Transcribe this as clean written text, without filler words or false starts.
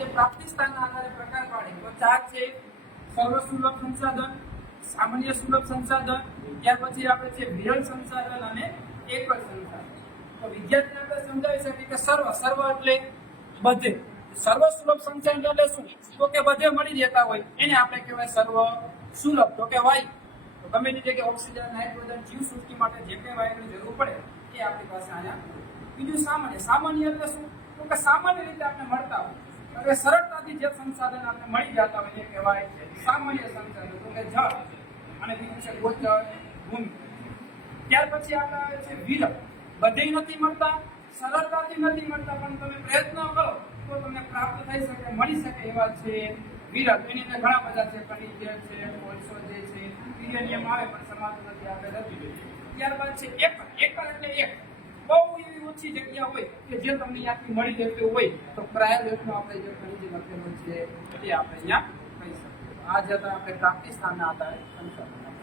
જે પ્રાપ્તિ સ્થાનના આધારે પ્રકાર પાડે તો 4 છે. સર્વસુલભ સંસાધન, સામાન્ય સુલભ સંસાધન, ત્યાર પછી આપણે છે વિરલ સંસાધન અને એકલ સંસાધન. તો વિદ્યાર્થીને આપણે સમજાવી શકીએ કે સર્વ એટલે બધે. સર્વ સુલભ સંસાધન એટલે શું? તો કે બધે મળી રહેતા હોય એને આપણે કહેવાય સર્વ સુલભ. તો કે વાયુ, તો ગમે તે જગ્યાએ ઓક્સિજન, નાઇટ્રોજન, જીવસૃષ્ટિ માટે જે કંઈ વાયુની જરૂર પડે એ આપણી પાસે અહીંયા. બીજું સામાન્ય એટલે શું? તો કે સામાન્ય રીતે આપણે મળતા હોય એટલે સરળતાથી જે સંસાધન આપણે મળી જતા હોય એ કહેવાય સામાન્ય સંસાધન. તો કે જળ, અને બીજું છે ગોચર, ભૂમિ. ત્યાર પછી આપણે આવે છે વિરલ. બધે નથી મળતા, સરળતાથી નથી મળતા, પણ તમે પ્રયત્ન કરો તો તમને પ્રાપ્ત થઈ શકે, મળી શકે એવા છે વિરલ. એની અંદર ઘણા બધા છે, ખનિજ છે, કોલસો જે છે, યુરેનિયમ આવે પણ સમાતું નથી, આપણે નથી જોઈએ. ત્યારબાદ છે એકલ. એકલ એટલે એક. બહુ એવી ઓછી જગ્યા હોય કે જે તમને ત્યાંથી મળી જતું હોય તો પ્રાયોરિટીમાં આપણે જે ખનિજ લખેલું છે તે આપણે અહીંયા કહી શકીએ. આ જતા આપણે પ્રાપ્તિ સ્થાનના આધારે સંસાધન